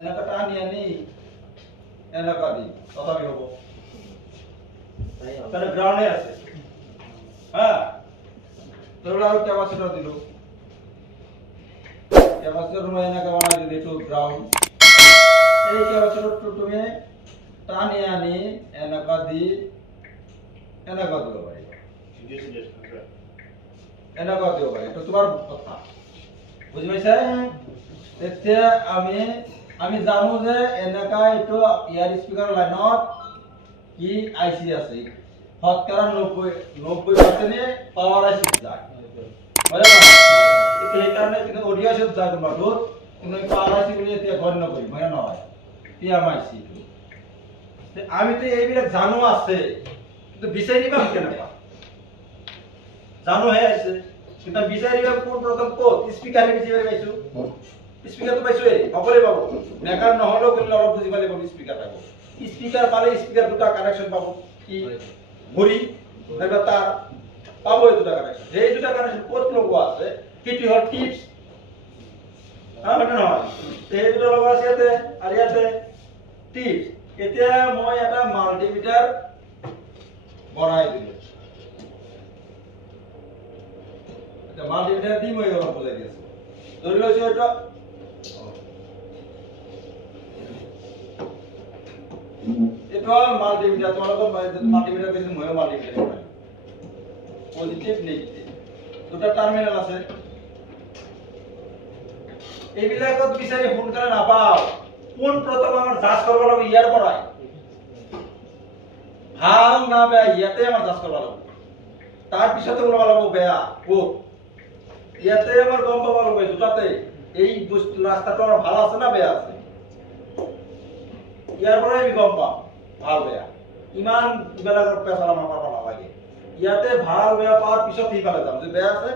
এনেকা টানি আনি এনেকা দি তথাপি হব তাহলে গ্রাউন্ডে আছে হ্যাঁ ধরো আর ক্যাপাসিটর দিল ক্যাপাসিটর মই এনেকা বানাই দিলি টু গ্রাউন্ড এই ক্যাপাসিটর তুমি টানি আনি এনেকা দি এনেকা দিব পারিবা এনেকা দিব পারি তো তোমার কথা বুঝি পাইছা তেতিয়া আমি জানো যে এনেকা এটো ইয়ার স্পিকার লাইনত কি আইসি আছে শতকরা 90% পাওয়ার আইসি যায় বুঝলা এই কারণে কিন্তু অডিও সেট যায় তোমার কিন্তু পাওয়ার আইসি বলি এতিয়া গণ্য করি মানে নয় পিএম আইসি আমি তো এইবিলাক জানো আছে কিন্তু বিচাৰি নিবা কেন না জানো হে আছে কিন্তু বিচাৰি নিবা কোন প্ৰথম কোড স্পিকাৰে বিচাৰি পাইছো স্পিকার তো পাইছো সকলে পাবো মেকার নহলেও কিন্তু অলপ বুঝি পালে পাবো স্পিকার পাবো স্পিকার পালে স্পিকার দুটা কানেকশন পাবো কি ঘড়ি নাইবা তার পাবো এই দুটা কানেকশন এই দুটা কানেকশন কোড লগোৱা আছে কিটি হল টিপস মানে নহয় এই দুটা লগোৱা আছে ইয়াতে আর ইয়াতে টিপস এতিয়া মই এটা মাল্টিমিটার বনাই দিলো এটা মাল্টিমিটার দি মই অলপ বুজাই দি আছো ধৰি লৈছো এটা এটা মাল্টিমিটাৰ তোমালোকৰ মাল্টিমিটাৰ বেছি ময়ো মাল্টিমিটাৰ বনাই পজিটিভ নেগেটিভ দুটা টাৰ্মিনাল আছে এইবিলাকত বিচাৰি সোনকালে নাপাও কোন প্ৰথম আমাৰ যাচ কৰিব লাগিব ইয়াৰ পৰাই ভাল না বেয়া ইয়াতে আমাৰ যাচ কৰিব লাগিব তাৰ পিছতে ওলাব লাগিব বেয়া কোড ইয়াতে আমাৰ গম পাব লাগিব দুটাতে এই ৰাস্তাটো আমাৰ ভাল আছে না বেয়া আছে ইয়াৰ পৰাই আমি গম পাম ভাল বেয়া ইমান বেলেগৰ পেছাৰ আমাৰ পাব নালাগে ইয়াতে ভাল বেয়া পাওয়ার পিছত সেইফালে যাম যে বেয়া আছে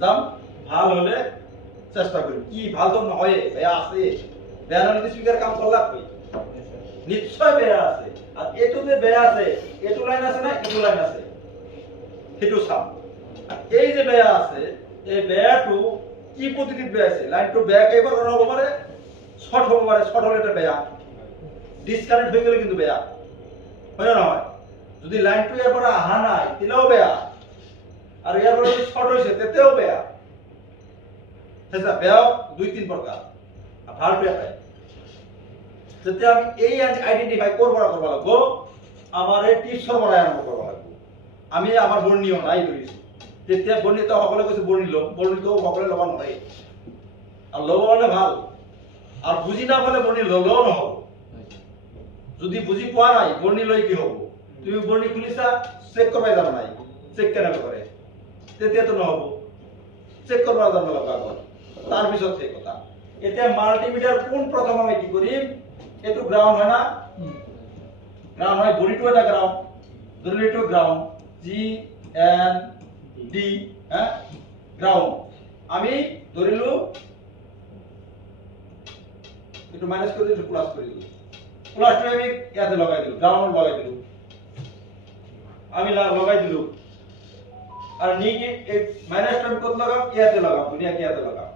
যাম ভাল হলে চেষ্টা কৰিম কি ভাল তো নহয় বেয়া আছে বেয়া নহলে স্পিকার কাম করলা কই নিশ্চয় বেয়া আছে আর এটো যে বেয়া আছে এটো লাইন আছে না এটো লাইন আছে হেতু চাম এই যে বেয়া আছে এই বেয়াটো কি পদ্ধতিত বেয়া আছে লাইনটো বেয়া কেইবাৰ হ'ব পাৰে শৰ্ট হ'ব পাৰে শর্ট হলে এটা বেয়া ডিসকানেক্ট হয়ে গেলে কিন্তু বেয়া হয় না হয় যদি লাইনটো ইয়াৰ পৰা আহা নাই তিলাও বেয়া আৰ ইয়াৰ পৰা যদি শর্ট হৈছে তেতেও বেয়া সেটা বেয়া দুই তিন প্রকার আর ভাল বেয়া পায় যদি আমি এই আইডেন্টিফাই করব লাগব আমার এই টিপসৰ পৰা আৰম্ভ কৰিব লাগিব আমি আমাৰ বৰ্ণীয় নাই ধৰিছো তেতিয়া বৰ্ণিত সকলে কৈছে বৰ্ণিত সকলে ল'ব নোৱাৰে আৰ ল'ব হলে ভাল আৰ বুজি না পালে বৰ্ণি ল'লেও নহব যদি বুজি পোৱা নাই বৰ্ণি লৈ কি হ'ব তুমি বৰ্ণি খুলিছা চেক কৰবাই জানা নাই চেক কেনেকৈ কৰে তেতিয়াতো নহব চেক কৰবা জানিব লগা আগত তাৰ পিছত সেই কথা এতিয়া মাল্টিমিটাৰ কোন প্ৰথম আমি কি কৰিম এটো গ্রাউন্ড হয় না গ্রাউন্ড হয় বডিটো এটা গ্রাউন্ড ধরিলেটো গ্রাউন্ড জি এন ডি হ্যাঁ গ্রাউন্ড আমি ধরিলো একটু মাইনাস করে একটু প্লাস করে দিলো প্লাসটা আমি ইয়াতে লাগাই দিলো গ্রাউন্ড লাগাই দিলো আমি লাগাই দিলো আর নিকে এই মাইনাসটা আমি কত লাগাম ইয়াতে লাগাম দুনিয়া কি ইয়াতে লাগাম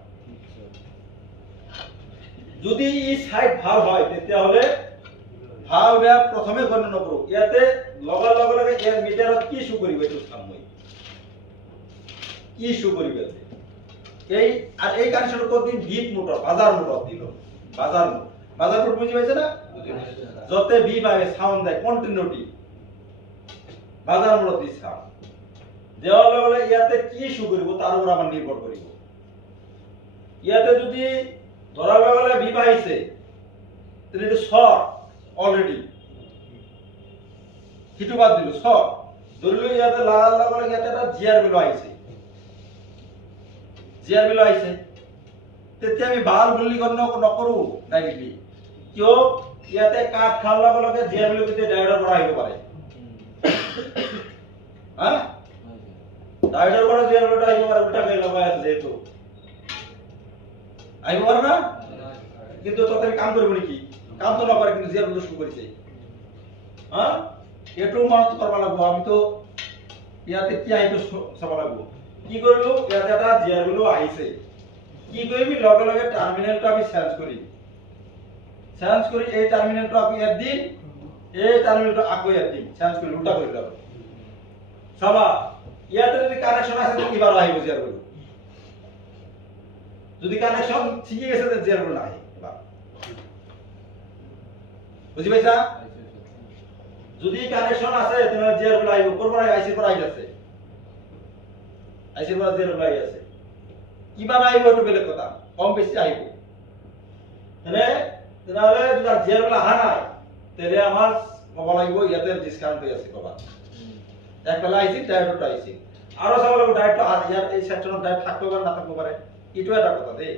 যদি এই সাইড ভাল হয় তেতিয়া হলে ভাল বেয়া প্রথমে গণনা নকৰো ইয়াতে লগাৰ লগে লগে এৰ মিটাৰত কি শো কৰিব এটো চাম মই কি শো কৰিব এই আর এই কানেকশন কত দিন ভিপ মোটর বাজার মোটর দিল বাজার মোটর বুঝি পাইছে না যতে ভি পাবে সাউন্ড দেয় কন্টিনিউটি বাজার মোটর দি সাউন্ড দেওয়ার লগে লগে ইয়াতে কি শো কৰিব তাৰ উপৰ আমাৰ নিৰ্ভৰ কৰিব ইয়াতে যদি ধরা গেলে ভি পাইছে তাহলে এটা শর্ট অলরেডি হিটু বাদ দিল শর্ট ধরিল ইয়াতে লাগার লগে ইয়াতে একটা জিআর ভ্যালু আইছে জিআর ভ্যালু আইছে তেতিয়া আমি ভাল বুলি গণ্য নকৰো ডাইৰেক্টলি কিয় ইয়াতে কাট খাল লগে লগে জিআৰ ভ্যালু কিন্তু ডায়োডৰ পৰা আহিব পাৰে হ্যাঁ ডায়োডৰ পৰা জিআৰ ভ্যালুটা আহিব পাৰে উল্টা কৈ লগাই আছে যেটো আহিব পাৰে না কিন্তু তথাপি কাম কৰিব নেকি কাম তো নকৰে কিন্তু জিআৰ ভ্যালু শুৰু কৰিছে হ্যাঁ এটো মনত কৰিব লাগিব আমি তো ইয়াতে কি আহিটো চাব লাগিব কি কৰিলো ইয়াতে এটা জিআৰ ভ্যালু আহিছে কি কৰিবি লগে লগে টাৰ্মিনালটো আমি চেঞ্জ কৰিম চেঞ্জ কৰি এই টাৰ্মিনেলটো আকৌ ইয়াত দিম এই টাৰ্মিনেলটো আকৌ ইয়াত দিম চেঞ্জ কৰি উল্টা কৰি দিম চাবা ইয়াতে যদি কানেকশন আছে তো কিবা আহিব জিয়াৰ কৰিব যদি কানেকশন ঠিকই আছে তো জিয়াৰ কৰিব নাহে এবাৰ বুজি পাইছা যদি কানেকশন আছে তেনে জিয়াৰ কৰিব আহিব কৰবা আইচিৰ পৰা আহি আছে আইচিৰ পৰা জিয়াৰ কৰিব আহি আছে কিবা আহিব এইটো বেলেগ কথা কম বেছি আহিব তেনেহলে যদি জিয়াৰ কৰিব আহা নাই তেলে আমাৰ ক'ব লাগিব ইয়াতে ডিসকাউন্ট হৈ আছে ক'বা একবেলা আইছি ডাইৰেক্ট আইছি আৰু চাব লাগিব ডাইৰেক্ট ইয়াৰ এই সেকশনত ডাইৰেক্ট থাকিব বা নাথাকিব পাৰে ইটো এটা কথা দেই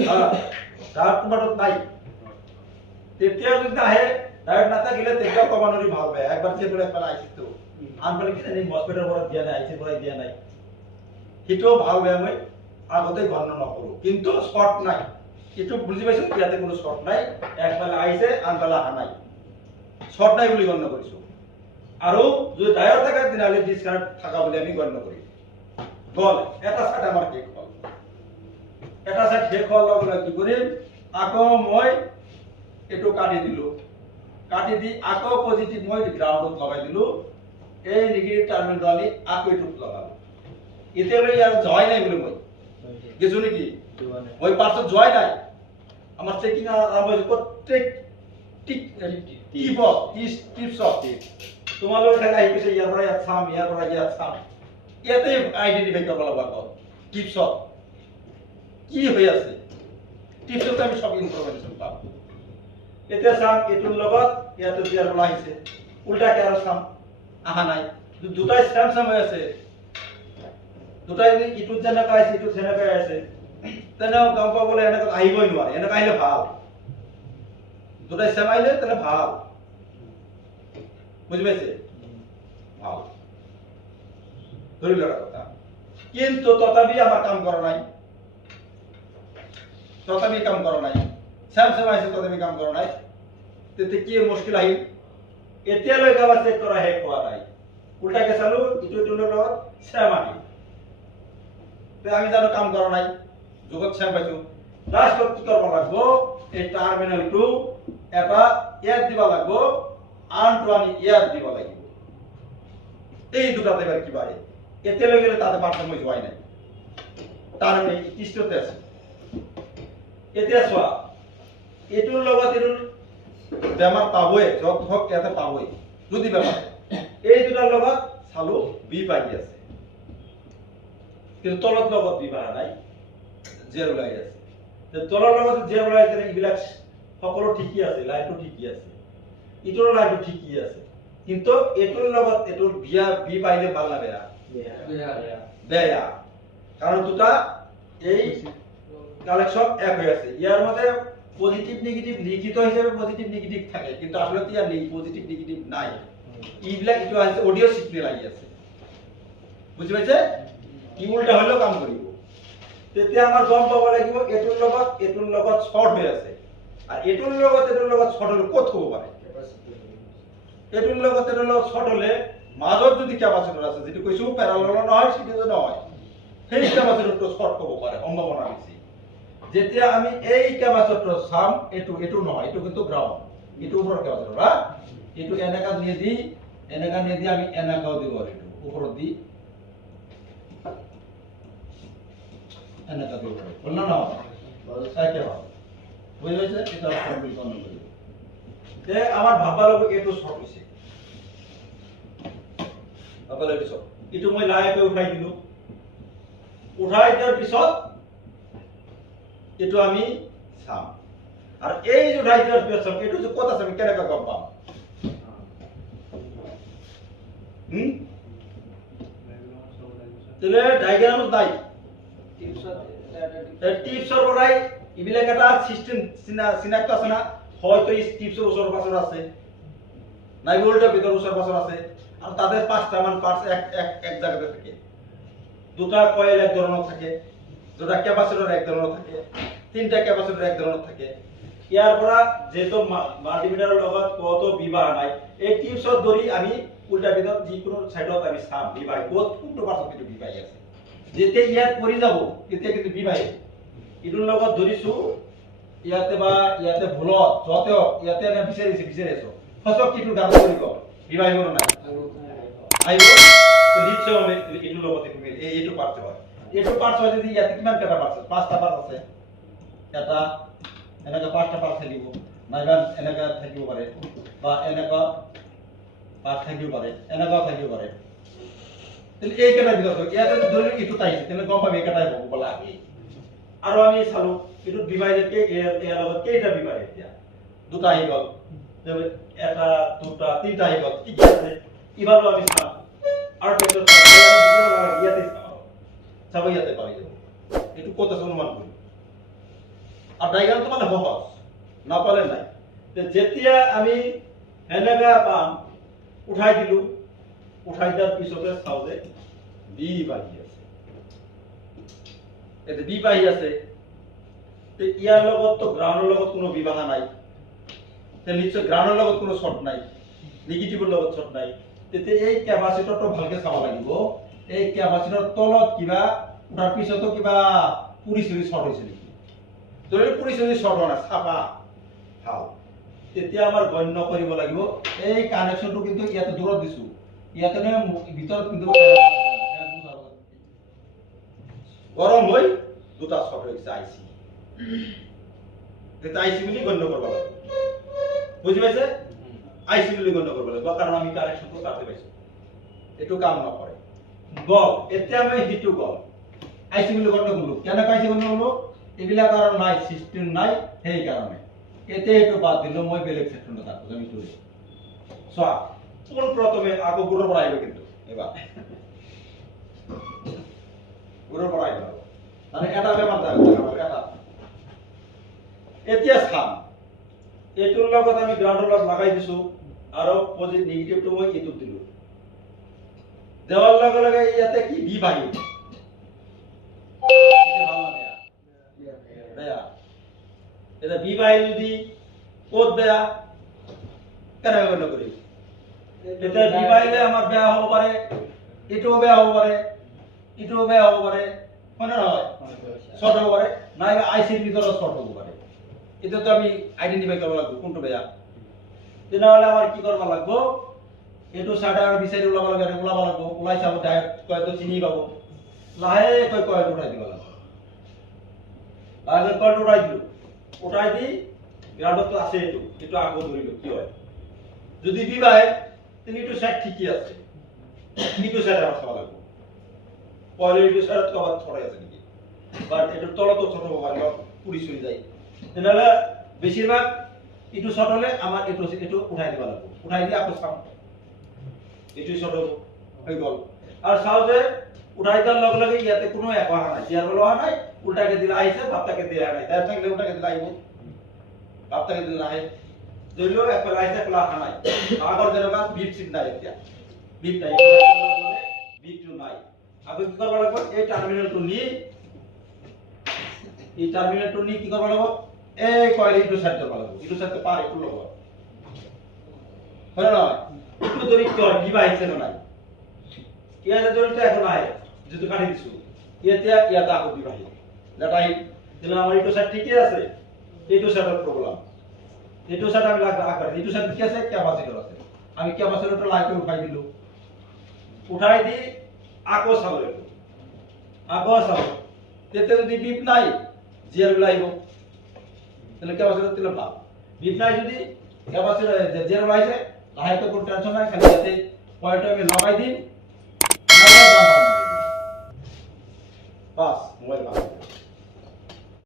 হ্যাঁ ডাইৰেক্ট তোমাৰটো নাই তেতিয়া যদি আহে ডাইৰেক্ট নাথাকিলে তেতিয়া কমানৰি ভাল পায় একবাৰ যে বলে একবেলা আইছি তো আনফালে কি জানি হসপিটালৰ পৰা দিয়া নাই আইছি পৰা দিয়া নাই হিটো ভাল বেয়া মই আগতে গণনা নকৰো কিন্তু শর্ট নাই এটো বুজি পাইছো ইয়াতে কোনো শর্ট নাই একবেলা আইছে আনবেলা আহা নাই শর্ট নাই বুলি গণনা কৰিছো আৰু যদি ডায়ৰ থাকে তেনালে ডিসকাউন্ট থাকা বুলি আমি গণনা কৰি বল এটা সাইড আমাৰ শেষ হল এটা সাইড শেষ হল লগে কি কৰিম আকৌ মই এটো কাটি দিলো কাটি দি আকৌ পজিটিভ মই গ্ৰাউন্ডত লগাই দিলো এই নেগেটিভ টাৰ্মিনেল দালি আকৌ এটুত লগালো এতিয়ালৈ ইয়াৰ জয় নাই বুলি মই গেছো নেকি মই পাছত জয় নাই আমার চেকিং আরম্ভ হয়েছে প্রত্যেক টিপস অফ তোমালোকে খালি আহি পিছে ইয়াৰ পৰা ইয়াত চাম ইয়াৰ পৰা ইয়াত চাম ইয়াতে আইডেন্টিফাই কৰিব লাগিব টিপস অফ কি হৈ আছে টিপসত আমি সব ইনফৰমেশন পাম এতিয়া চাম এটোৰ লগত ইয়াতে ইয়াৰ পৰা আহিছে উল্টা কে আৰু চাম আহা নাই দুটাই সেম হৈ আছে দুটাই ইটো যেনেকৈ আছে ইটো যেনেকৈ আছে তেনে গম পাবলৈ এনেকৈ আহিবই নোৱাৰে এনেকৈ আহিলে ভাল দুটাই সেম আহিলে তেনে ভাল বুঝি পাইছে ভাল ধৰি লোৱা কথা কিন্তু তথাপি আমাৰ কাম কৰা নাই সেম আহিছে তথাপি কাম কৰা নাই তেতিয়া কি মুশকিল আহিল এতিয়ালৈকে আবাৰ চেক কৰা শেষ হোৱা নাই উল্টাকে চালো ইটো লগত সেম আহিল আমি জানো কাম কৰা নাই যুগত সেম পাইছো লাষ্টত কি কৰিব লাগিব এই টার্মিনেলটো এটা ইয়াত দিব লাগিব আনটো আনি ইয়াত দিব লাগিব এই দুটাতে এবাৰ কি বাৰে এতিয়ালৈ গেলে তাতে পাৰ্থক্য হোৱাই নাই তাৰ মানে ইষ্টতে আছে এতিয়া চোৱা এটোৰ লগত এটোৰ বেমাৰ পাবই যত হক ইয়াতে পাবই যদি বেমাৰ এই দুটাৰ লগত চালো বি পাই আছে কিন্তু তলত লগত বি পাই নাই জিরো লাই আছে তে তলৰ লগত জিৰো লাই আছে ইবিলাক সকলো ঠিকই আছে লাইনটো ঠিকই আছে ইটোৰ লাইনটো ঠিকই আছে কিন্তু এটোৰ লগত এটোৰ বিয়া বি পাইলে ভাল না বেয়া বেয়া কাৰণ দুটা এই কালেকশন এক হৈ আছে ইয়াৰ মতে পজিটিভ নেগেটিভ লিখিত হিচাপে পজিটিভ নেগেটিভ থাকে কিন্তু আসলে ইয়াৰ পজিটিভ নেগেটিভ নাই ইবিলাক ইটো আছে অডিও সিগন্যাল আহি আছে বুঝি পাইছে কি উল্টা হলেও কাম কৰিব তেতিয়া আমাৰ গম পাব লাগিব এটোৰ লগত শৰ্ট হৈ আছে আৰ এটোৰ লগত শৰ্ট হলে কত হ'ব পাৰে এটোৰ লগত শৰ্ট হলে মাজত যদি ক্যাপাসিটৰ আছে যেটো কৈছো প্যাৰালাল নহয় সিটো নহয় সেই ক্যাপাসিটৰটো শৰ্ট হ'ব পাৰে সম্ভাৱনা বেছি যেতিয়া আমি এই ক্যাপাসিটৰ চাম এটো নহয় এটো কিন্তু গ্ৰাউন্ড এটো উপৰৰ ক্যাপাসিটৰ হা এটো এনেকা নিয়ে দি আমি এনেকাও দিব পাৰি উপৰত দি এনেকা দিব পারি বল না একে হয় বুঝি পাইছে এটা ফর্মুলা কোন করি তে আমার ভাবা লব এটো শর্ট হইছে ভাবা লব শর্ট এটো মই লাইকে উঠাই দিলো উঠাই দিয়াৰ পিছত এটো আমি চাম আৰ এই যে উঠাই দিয়াৰ পিছত এটো যে কত আছে আমি কেনেকা গম পাম তেলে ডায়াগ্রামত নাই টিপসৰ পৰাই ইবিলাক এটা সিস্টেম চিনাক্ত আছে না হয়তো এই টিপসৰ ওচৰ পাছৰ আছে নাই ভোল্টৰ ভিতৰ ওচৰ পাছৰ আছে আৰু তাতে পাঁচটা মান পাৰ্টস এক জায়গাতে থাকে দুটা কয়েল এক ধৰণৰ থাকে দুটা ক্যাপাসিটৰ এক ধৰণৰ থাকে তিনটা ক্যাপাসিটৰ এক ধৰণৰ থাকে ইয়াৰ পৰা যেটো মাল্টিমিটাৰৰ লগত কত বিবাহ নাই এই টিপসৰ দৰি আমি উল্টা ভিতৰত যিকোনো সাইডত আমি চাম বিবাহ কোনটো পাছত কিন্তু বিবাহ আছে যেতিয়া ইয়াত পৰি যাব তেতিয়া কিন্তু বিবাহ ইটোৰ লগত ধৰিছো ইয়াতে বা ইয়াতে ভুলত যতে ইয়াতে এনে বিচাৰিছো সচক কিটো গান কৰিব বিবাহিব নাই আহিব তো নিশ্চয় আমি এইটো লগতে মিল এইটো পাৰ্ট হয় এইটো পাৰ্ট হয় যদি ইয়াতে কিমান কেটা পাৰ্ট আছে পাঁচটা পাৰ্ট আছে এটা এনেকা পাঁচটা পাৰ্ট থাকিব নাইবা এনেকা থাকিব পাৰে বা এনেকা পাৰ্ট থাকিব পাৰে এনেকাও থাকিব পাৰে তেল এই কেটা ভিতৰত ইয়াতে ধৰি এইটো তাইছে তেল গম পাবি কেটাই হ'ব বলা আমি আৰু আমি চালো এইটো ডিভাইডেড কে এর লগত কেইটা ডিভাইড এতিয়া দুটা আহি গল তবে এটা দুটা তিনটা আহি গল কি আছে ইভাবে আমি চাম আর পেছন ইয়াতে চাব ইয়াতে পাই যাব এটু কত অনুমান করি আর ডায়াগ্রাম তো মানে সহজ না পালে নাই তে যেতিয়া আমি এনেকা পাম উঠাই দিলু উঠাই দিয়াৰ পিছতে চাও যে বি বাহি আছে এতে বি বাহি আছে তে ইয়াৰ লগত তো গ্ৰাউণ্ডৰ লগত কোনো বিবাহ নাই তে নিশ্চয় গ্ৰাউণ্ডৰ লগত কোনো শৰ্ট নাই নেগেটিভৰ লগত শৰ্ট নাই তেতে এই ক্যাপাসিটৰটো ভালকে চাব লাগিব এই ক্যাপাসিটৰ তলত কিবা উঠাৰ পিছতো কিবা পুৰি চুৰি শৰ্ট হৈছে নেকি যদি পুৰি চুৰি শৰ্ট হোৱা নাই চাবা ভাল তেতিয়া আমাৰ গণ্য কৰিব লাগিব এই কানেকশনটো কিন্তু ইয়াতে দূৰত দিছো ইয়াতে ভিতৰত কিন্তু গৰম হৈ দুটা শৰ্ট হৈছে আইসি এটা আইসি বুলি গণ্য কৰিব লাগিব বুজি পাইছে আইসি বুলি গণ্য কৰিব লাগিব কাৰণ আমি কানেকশনটো কাটে পাইছো এটো কাম নকৰে গল এতিয়া আমি হিটু গল আইসি বুলি গণ্য করলো কেন আইসি গণ্য করলো এবিলা কারণ নাই সিস্টেম নাই সেই কারণে এতে এটো বাদ দিল মই বেলেগ সেকশনটা থাকবো আমি তো সো কোন প্রথমে আগো গুরুর পর আইবে কিন্তু এবার গুরুর পর আইবে মানে এটা ব্যাপার থাকবে এটা এতিয়া সাম এটোর লগত আমি গ্ৰাউন্ডৰ লগত লাগাই দিছো আৰু পজিটিভ নেগেটিভটো মই এটো দিলো দেওয়ার লগে লগে ইয়াতে কি বি বাহি এটা ভালো না বেয়া এটা বি বাহি যদি কোড বেয়া কেন গণ্য করি এটা বি বাহিলে আমার বেয়া হব পারে এটাও বেয়া হব পারে এটাও বেয়া হব পারে মানে হয় শর্ট হব পারে নাইবা আইসির ভিতরে শর্ট হব পারে এটা তো আমি আইডেন্টিফাই করব লাগবে কোনটা বেয়া তেনাহলে আমার কি করব লাগবে এটো সাইডে আর বিচাৰি ওলাব লাগে ওলাব লাগব ওলাই চাব ডাইরেক্ট কয় তো চিনি পাব লাহে কয় কয় উঠাই দিব লাগব লাহে কয় উঠাই দিলো উঠাই দি গ্রাউন্ডত তো আছে এটো আগো ধরিল কি হয় যদি বিবাহে তিনি এটো সাইড ঠিকই আছে এটো সাইডে আমার চাব লাগব পরে এটো সাইড তো আবার ছড়াই আছে নাকি বাট এটো তল তো ছোট মোবাইল পুরি চলে যায় তেনালে বেশিরভাগ এটো শর্ট হলে আমার এটো উঠাই দিব লাগব উঠাই দি আপনি সাম এটুই শর্ট হয়ে গেল আর সহজে উঠাই দেওয়ার লগে লগে ইয়াতে কোনো এক হওয়া নাই চেয়ার বলা নাই উল্টাকে দিলে আইছে ভাবটাকে দিয়ে নাই তার থাকলে উল্টাকে দিলে আইব ভাবটাকে দিলে নাই দিলেও এক বেলা আইছে একলা হা নাই আগর যেরকম বিপ সিট নাই এতিয়া বিপ নাই বিপ টু নাই আগে কি করব লাগবে এই টার্মিনালটো নি এই টার্মিনালটো নি কি করব লাগবে এই কয়েল ইটু সাইড করব লাগবে ইটু সাইড তো পার একটু লগ হয় না একটু ধরি চল ডিভাইস এর নাই ইয়াতে ধরিতে এখন আয় যেহেতু কাটি দিছো ইয়াতে আগো ডিভাইস যেটাই দিলে আমার ইটু সাইড ঠিকই আছে ইটু সাইডের প্রবলেম ইটু সাইড আমি লাগা আকার ইটু সাইড কি আছে ক্যাপাসিটর আছে আমি ক্যাপাসিটরটা লাইকে উঠাই দিলু উঠাই দি আগো চালো একটু আগো চালো তেতে যদি বিপ নাই জিয়ার লাইব তাহলে ক্যাপাসিটর দিলে লাভ বিপ নাই যদি ক্যাপাসিটর জিয়ার লাইছে লাইক তো কোনো টেনশন নাই খালি যাতে পয়েন্ট আমি লাগাই দিই বাস মোবাইল বাস